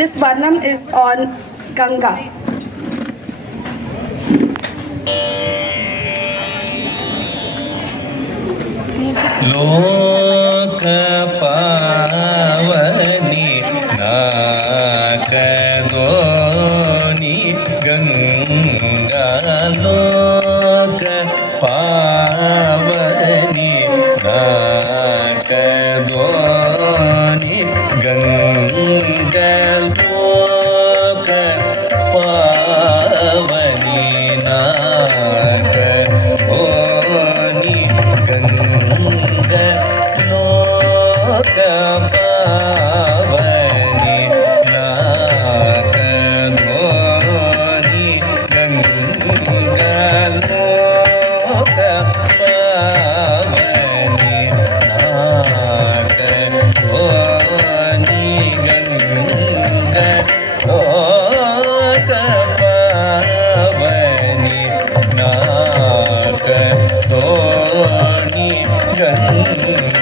This Varnam is on Ganga. लोक पावनी नाकदोनी गंगा लोक पावनी नाकदोनी गंगा लोक पावनी नाकदोनी गंगा लोक पावनी नाकदोनी गंगा लोक पावनी नाकदोनी गंगा लोक पावनी नाकदोनी गंगा लोक पावनी नाकदोनी गंगा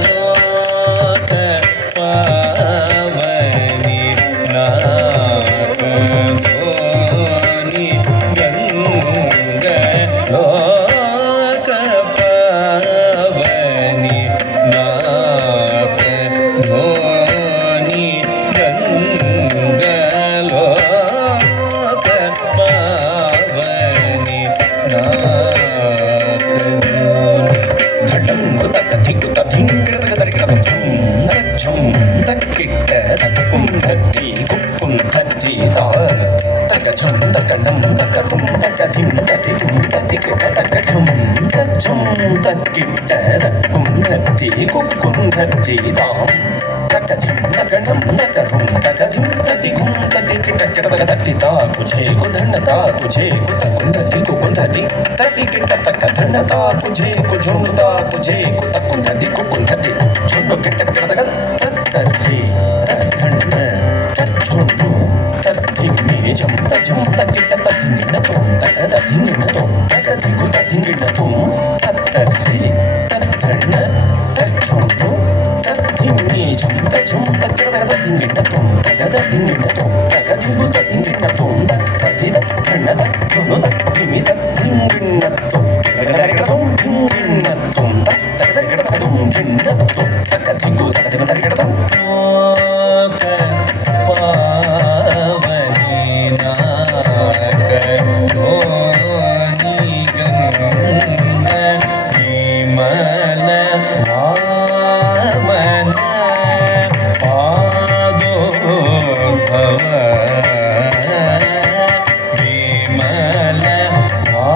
लोक पावनी नाकदोनी गंगा लोक पावनी नाकदोनी गंगा लोक पावनी नाकदोनी घटंगु तक थिंगु तथिंगिड़ तक दरिकड़ छम नरछम तक्किट्ट तक्कुम धट्टी कुक्कुम धट्टी ता तक छम तक नम तक हुम तक थिम तति हुम तति किट तक छम तक्किट्ट तक्कुम धट्टी कुक्कुम धट्टी ता तक छम तक नम तक हुम तक थिम तति हुम तति किट किट तक तति ता कुछे को धनता कुछे को तकुन धति को कुन धति तति किट तक धनता कुछे को झुमता कुछे को तकुन धति को कुन धति झुम किट किट तक तति धन तत झुम तत धिमी झम तत झम तत किट तत धिमी न तुम तत धिमी न तुम तत धिगु तत धिमी न तुम तत तति तत धन तत झुम तत धिमी झम तत झम तत किट तत धिमी न तुम तत धिमी न तुम तत धिगु तत धिमी न तुम तत तति तत धन तत झुम तत धिमी तत धिमी न तुम तत तुम धिमी न तुम तत तत तुम धिमी न तुम तत धिगु तत धिमी तत किट तुम लोक पावनी नाकदोनी गंगा विमल वामन पादोद्भव विमल वामन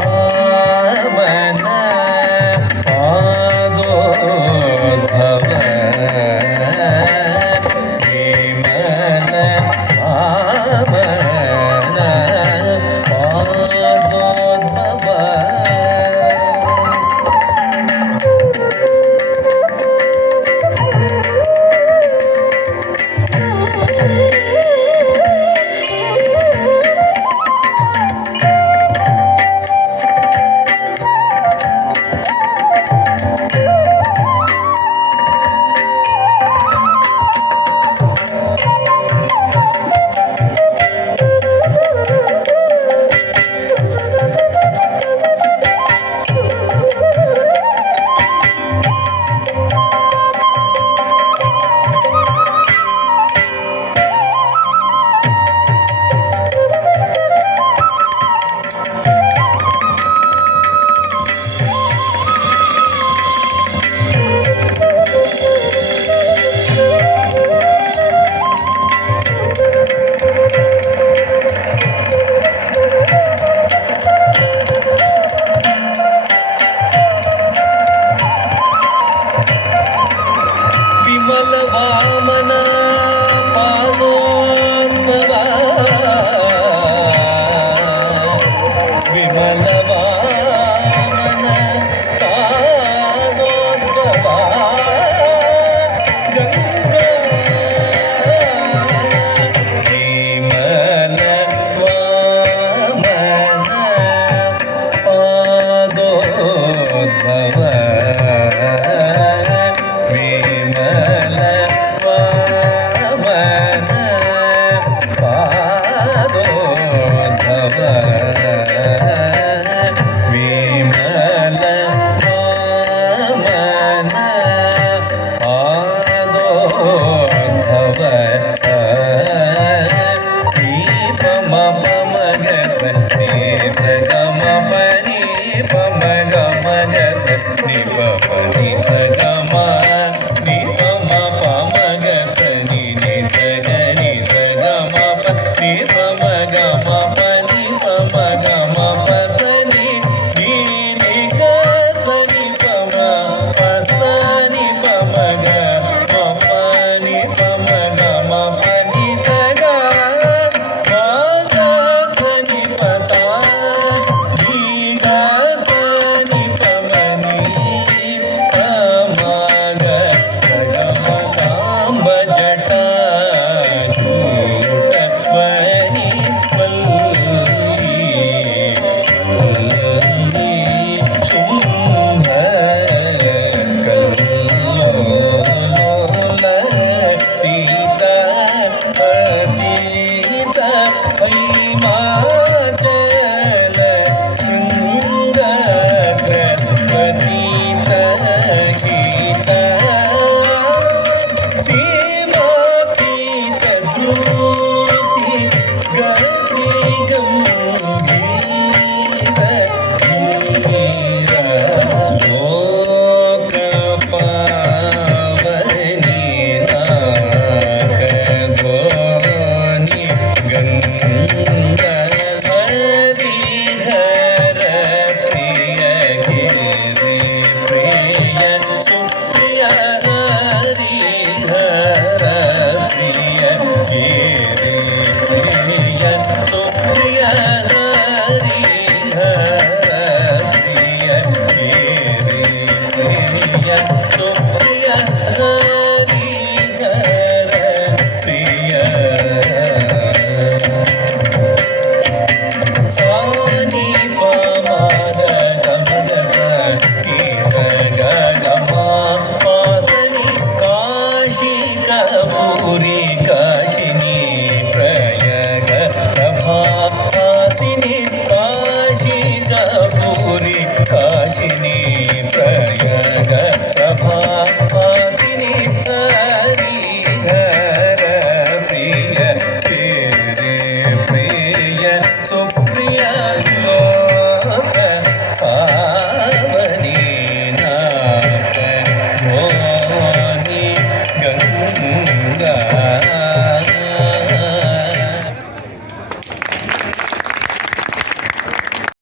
ಕಾಶಿ ಕಪೂರಿ